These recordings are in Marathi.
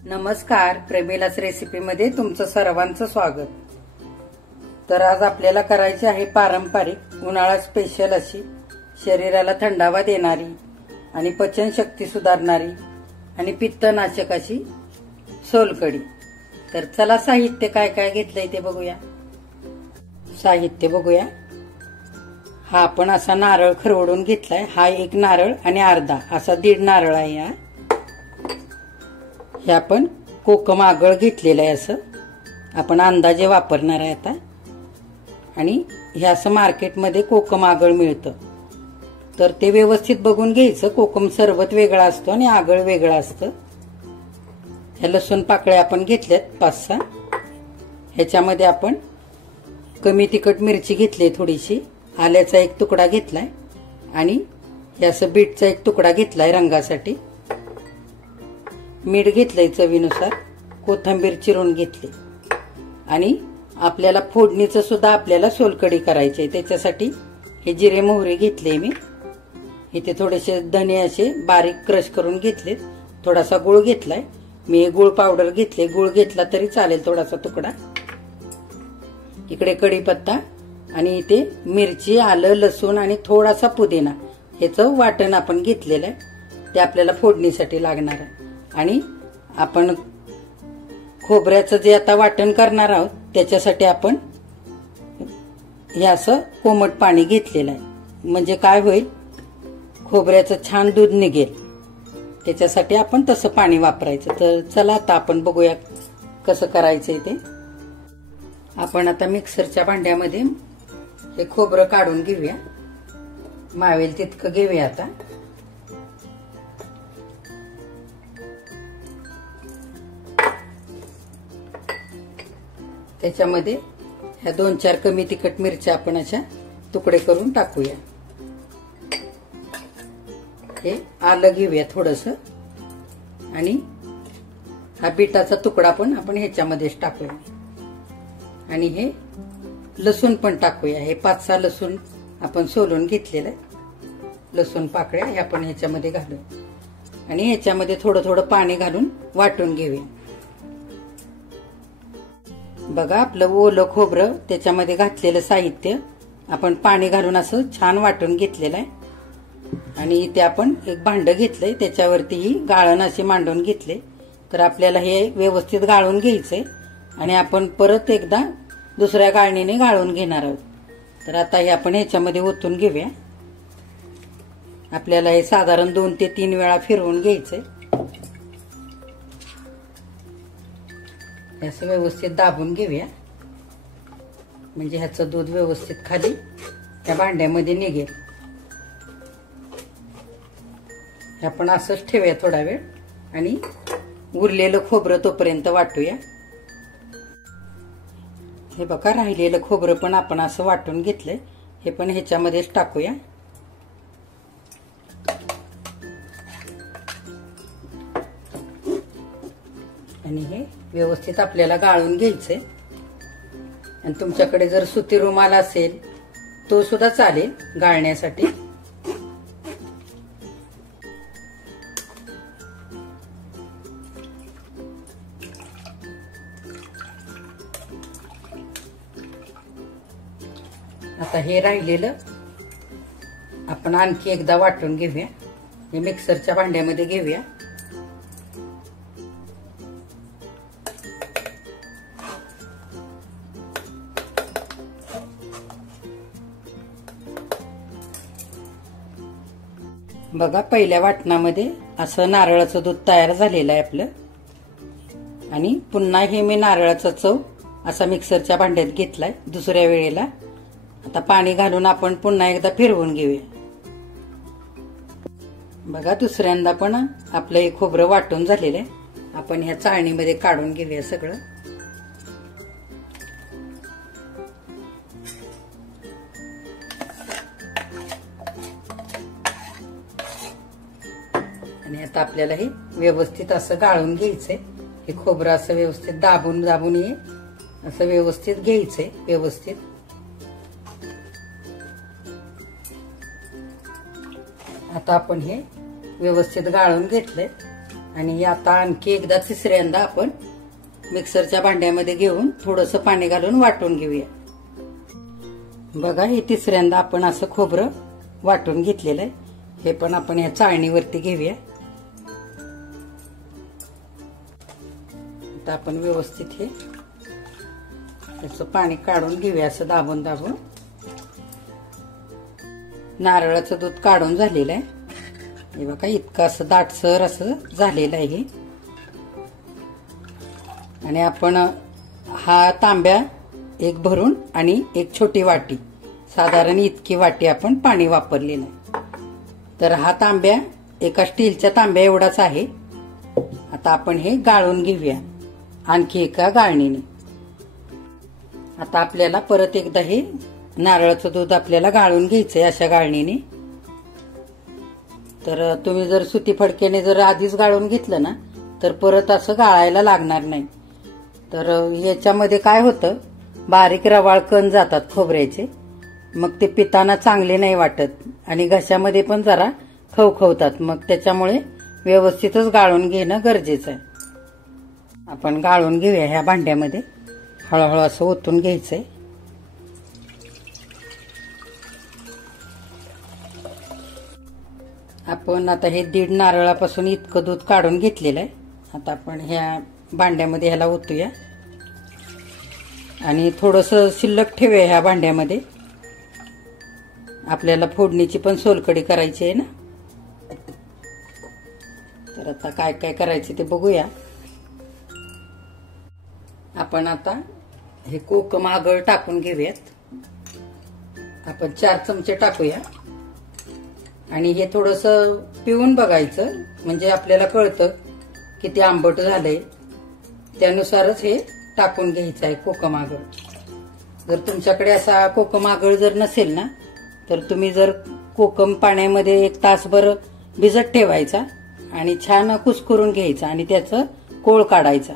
नमस्कार, प्रेमिलास रेसिपीमध्ये तुमचं सर्वांचं स्वागत। तर आज आपल्याला करायची आहे पारंपरिक उन्हाळा स्पेशल अशी शरीराला थंडावा देणारी आणि पचनशक्ती सुधारणारी आणि पित्तनाशक अशी सोलकढी। तर चला साहित्य काय काय घेतलंय ते बघूया। साहित्य बघूया। हा आपण असा नारळ खरवडून घेतलाय। हा एक नारळ आणि अर्धा असा 1.5 नारळ आहे। हे आपण कोकम आगळ घेतलेलं आहे। असं आपण अंदाजे वापरणार आहे आता। आणि हे असं मार्केटमध्ये कोकम आगळ मिळतं, तर ते व्यवस्थित बघून घ्यायचं। कोकम सरबत वेगळा असतो आणि आगळ वेगळा असतं। ह्या लसूण पाकळ्या आपण घेतल्यात 5-6। ह्याच्यामध्ये आपण कमी तिखट मिरची घेतली थोडीशी, आल्याचा एक तुकडा घेतलाय आणि हे असं बीटचा एक तुकडा घेतलाय रंगासाठी। मीठ घेतलंय चवीनुसार, कोथिंबीर चिरून घेतली आणि आपल्याला फोडणीचं सुद्धा आपल्याला सोलकढी करायची आहे। त्याच्यासाठी हे जिरे मोहरी घेतले मी। इथे थोडेसे धने असे बारीक क्रश करून घेतले। थोडासा गुळ घेतलाय मी, गुळ पावडर घेतले। गुळ घेतला तरी चालेल, थोडासा तुकडा। इकडे कढीपत्ता आणि इथे मिरची, आलं, लसूण आणि थोडासा पुदिना ह्याचं वाटण आपण घेतलेलं आहे। ते आपल्याला फोडणीसाठी लागणार आहे। आणि आपण खोबऱ्याचं जे आता वाटण करणार आहोत त्याच्यासाठी आपण हे असं कोमट पाणी घेतलेलं आहे। म्हणजे काय होईल, खोबऱ्याचं छान दूध निघेल, त्याच्यासाठी आपण तसं पाणी वापरायचं। तर चला आता आपण बघूया कसं करायचंय ते। आपण आता मिक्सरच्या भांड्यामध्ये हे खोबरं काढून घेऊया। मावेल तितकं घेऊया आता। त्याच्यामध्ये ह्या 2-4 कमी तिखट मिरच्या आपण अशा तुकडे करून टाकूया। हे आलं घेऊया थोडंसं आणि हा बीटाचा तुकडा पण आपण ह्याच्यामध्येच टाकूया। आणि हे लसूण पण टाकूया। हे 5-6 लसूण आपण सोलून घेतलेलं आहे। लसूण पाकळ्या हे आपण ह्याच्यामध्ये घालूया आणि ह्याच्यामध्ये थोडं थोडं पाणी घालून वाटून घेऊया। बघा, आपलं ओलं खोबरं त्याच्यामध्ये घातलेलं साहित्य आपण पाणी घालून असं छान वाटून घेतलेलं आहे। आणि इथे आपण एक भांडं घेतलंय, त्याच्यावरती ही गाळण अशी मांडून घेतले। तर आपल्याला हे व्यवस्थित गाळून घ्यायचंय आणि आपण परत एकदा दुसऱ्या गाळणीने गाळून घेणार आहोत। तर आता हे आपण ह्याच्यामध्ये ओतून घेऊया। आपल्याला हे साधारण 2 ते 3 वेळा फिरवून घ्यायचंय। असं व्यवस्थित दाबून घेऊया, म्हणजे ह्याचं दूध व्यवस्थित खाली त्या भांड्यामध्ये निघेल। आपण असंच ठेवूया थोडा वेळ आणि उरलेलं खोबरं तोपर्यंत वाटूया। हे बघा, राहिलेलं खोबरं पण आपण असं वाटून घेतलंय। हे पण ह्याच्यामध्येच टाकूया। आणि हे व्यवस्थित आपल्याला गाळून घ्यायचंय। आणि तुमच्याकडे जर सुती रुमाल असेल तो सुद्धा चालेल गाळण्यासाठी। आता हे राहिलेलं आपण आणखी एकदा वाटून घेऊया। हे मिक्सरच्या भांड्यामध्ये घेऊया। बघा, पहिल्या वाटणामध्ये असं नारळाचं दूध तयार झालेलं आहे आपलं। आणि पुन्हा हे मी नारळाचा चव असा मिक्सरच्या भांड्यात घेतलाय दुसऱ्या वेळेला। आता पाणी घालून आपण पुन्हा एकदा फिरवून घेऊया। बघा, दुसऱ्यांदा पण आपलं हे खोबरं वाटून झालेलं आहे। आपण ह्या चाळणीमध्ये काढून घेऊया सगळं। आणि आता आपल्याला हे व्यवस्थित असं गाळून घ्यायचंय। हे खोबरं असं व्यवस्थित दाबून दाबून हे असं व्यवस्थित घ्यायचंय व्यवस्थित। आता आपण हे व्यवस्थित गाळून घेतलंय आणि आता आणखी एकदा तिसऱ्यांदा आपण मिक्सरच्या भांड्यामध्ये घेऊन थोडंसं पाणी घालून वाटून घेऊया. बघा, हे तिसऱ्यांदा आपण असं खोबरं वाटून घेतलेलं आहे. हे पण आपण ह्या चाळणीवरती घेऊया. आता आपण व्यवस्थित हे त्याचं पाणी काढून घेऊया, असं दाबून दाबून. नारळाचं दूध काढून झालेलं आहे. हे बघा, इतकं असं दाटसर असं झालेलं आहे हे. आणि आपण हा तांब्या एक भरून आणि एक छोटी वाटी, साधारण इतकी वाटी आपण पाणी वापरलेलं आहे. तर हा तांब्या एका स्टीलच्या तांब्या एवढाच आहे. आता आपण हे गाळून घेऊया आणखी एका गाळणीने. आता आपल्याला परत एकदा हे नारळाचं दूध आपल्याला गाळून घ्यायचंय अशा गाळणीने. तर तुम्ही जर सुती फडक्याने जर आधीच गाळून घेतलं ना तर परत असं गाळायला लागणार नाही. तर याच्यामध्ये काय होतं, बारीक रवाळ कण जातात खोबऱ्याचे, मग ते पिताना चांगले नाही वाटत आणि घशामध्ये पण जरा खवखवतात. मग त्याच्यामुळे व्यवस्थितच गाळून घेणं गरजेचं आहे. आपण गाळून घेऊया ह्या भांड्यामध्ये. हळूहळू असं ओतून घ्यायचंय. आपण आता हे 1.5 नारळापासून इतकं दूध काढून घेतलेलं आहे. आता आपण ह्या भांड्यामध्ये ह्याला ओतूया आणि थोडंसं शिल्लक ठेवूया ह्या भांड्यामध्ये. आपल्याला फोडणीची पण सोलकढी करायची आहे ना. तर आता काय काय करायचे ते बघूया. आपण आता हे कोकम आगळ टाकून घेऊयात. आपण 4 चमचे टाकूया आणि हे थोडंसं पिऊन बघायचं, म्हणजे आपल्याला कळतं किती आंबट झालंय. त्यानुसारच हे टाकून घ्यायचं आहे कोकम आगळ. जर तुमच्याकडे असा कोकम आगळ जर नसेल ना तर तुम्ही जर कोकम पाण्यामध्ये 1 तासभर भिजत ठेवायचा आणि छान कुस्करून घ्यायचा आणि त्याचं कोळ काढायचा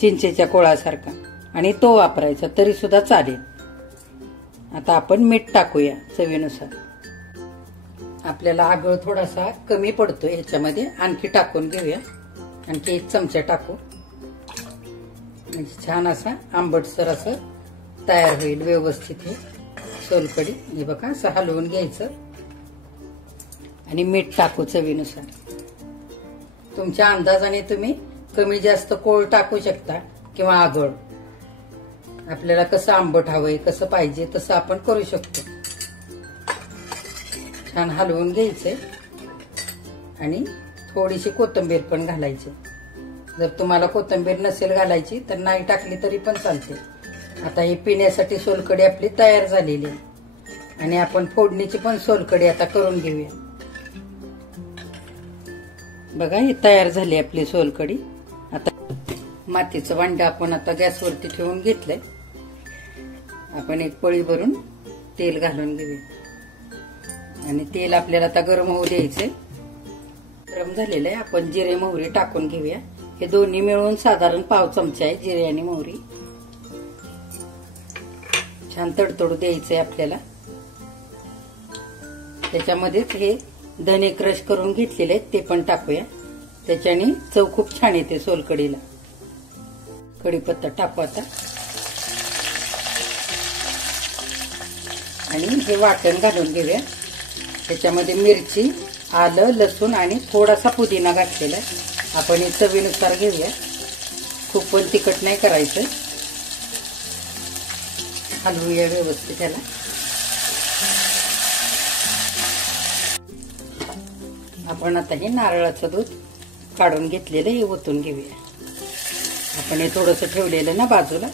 चिंचेच्या कोळासारखा आणि तो वापरायचा तरी सुद्धा चालेल. आता आपण मीठ टाकूया चवीनुसार. आपल्याला आगळ थोडासा कमी पडतोय ह्याच्यामध्ये, आणखी टाकून घेऊया. आणखी 1 चमचा टाकू म्हणजे छान असा आंबटसर असं तयार होईल व्यवस्थित हे सोलकढी. हे बघा, असं हलवून घ्यायचं आणि मीठ टाकू चवीनुसार. तुमच्या अंदाजाने तुम्ही कमी जास्त कोळ टाकू शकता किंवा आगळ. आपल्याला कसं आंबट हवंय, कसं पाहिजे तसं आपण करू शकतो. छान हलवून घ्यायचंय आणि थोडीशी कोथिंबीर पण घालायची. जर तुम्हाला कोथिंबीर नसेल घालायची तर नाही टाकली तरी पण चालते. आता ही पिण्यासाठी सोलकढी आपली तयार झालेली आहे आणि आपण फोडणीची पण सोलकढी आता करून घेऊया. बघा, ही तयार झाली आपली सोलकढी. आता मातीचं भांड आपण आता गॅसवरती ठेवून घेतलंय. आपण एक पळी भरून तेल घालून घेऊया आणि तेल आपल्याला आता गरम होऊ द्यायचंय. गरम झालेलं आहे. आपण जिरे मोहरी टाकून घेऊया. हे दोन्ही मिळून साधारण पाव चमचा आहे जिरे आणि मोहरी. छान तडतडू द्यायचंय आपल्याला. त्याच्यामध्येच हे धने क्रश करून घेतलेले आहेत ते पण टाकूया. त्याच्याने चव खूप छान येते सोलकढीला. कढीपत्ता टाकू आता आणि हे वाटण घालून घेऊया. त्याच्यामध्ये मिरची, आलं, लसूण आणि थोडासा पुदिना घातलेला आहे. आपण हे चवीनुसार घेऊया. खूप पण तिखट नाही करायचं. हलवूया व्यवस्थित त्याला. आपण आता हे नारळाचं दूध काढून घेतलेलं हे ओतून घेऊया. आपण हे थोडंसं ठेवलेलं ना बाजूला.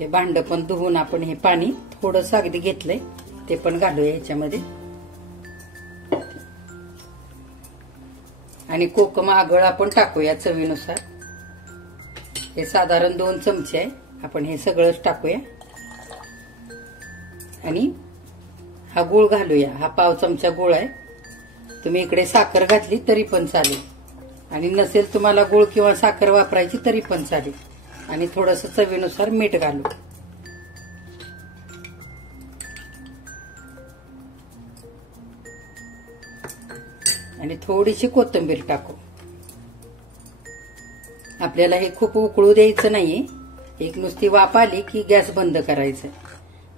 हे भांड पण धुवून आपण हे पाणी थोडंसं अगदी घेतलंय ते पण घालूया ह्याच्यामध्ये. आणि कोकम आगळ आपण टाकूया चवीनुसार. हे साधारण 2 चमचे आहे. आपण हे सगळंच टाकूया आणि हा गूळ घालूया. हा पाव चमचा गूळ आहे. तुम्ही इकडे साखर घातली तरी पण चालेल आणि नसेल तुम्हाला गूळ किंवा साखर वापरायची तरी पण चालेल. आणि थोडंसं चवीनुसार मीठ घालू. आणि थोडीशी कोथिंबीर टाकू. आपल्याला हे खूप उकळू द्यायचं नाहीये. एक नुसती वाफ आली की गॅस बंद करायचा.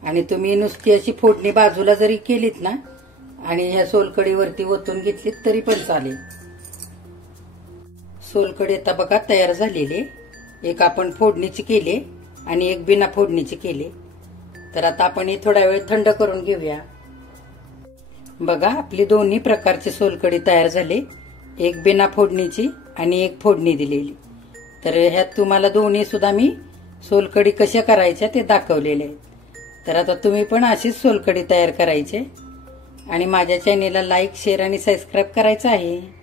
आणि तुम्ही नुसती अशी फोडणी बाजूला जरी केलीत ना आणि ह्या सोलकडीवरती ओतून घेतलीत तरी पण चालेल. सोलकढी आता बघा तयार झालेली. एक आपण फोडणीची केली आणि एक बिना फोडणीची केली. तर आता आपण हे थोडा वेळ थंड करून घेऊया. बघा आपली दोन्ही प्रकारची सोलकढी तयार झाली. एक बिना फोडणीची आणि एक फोडणी दिलेली. तर ह्यात तुम्हाला दोन्ही सुद्धा मी सोलकढी कशा करायच्या ते दाखवलेले आहेत. तर आता तुम्ही पण अशीच सोलकढी तयार करायची आणि माझ्या चॅनेलला लाईक, शेअर आणि सबस्क्राईब करायचं आहे.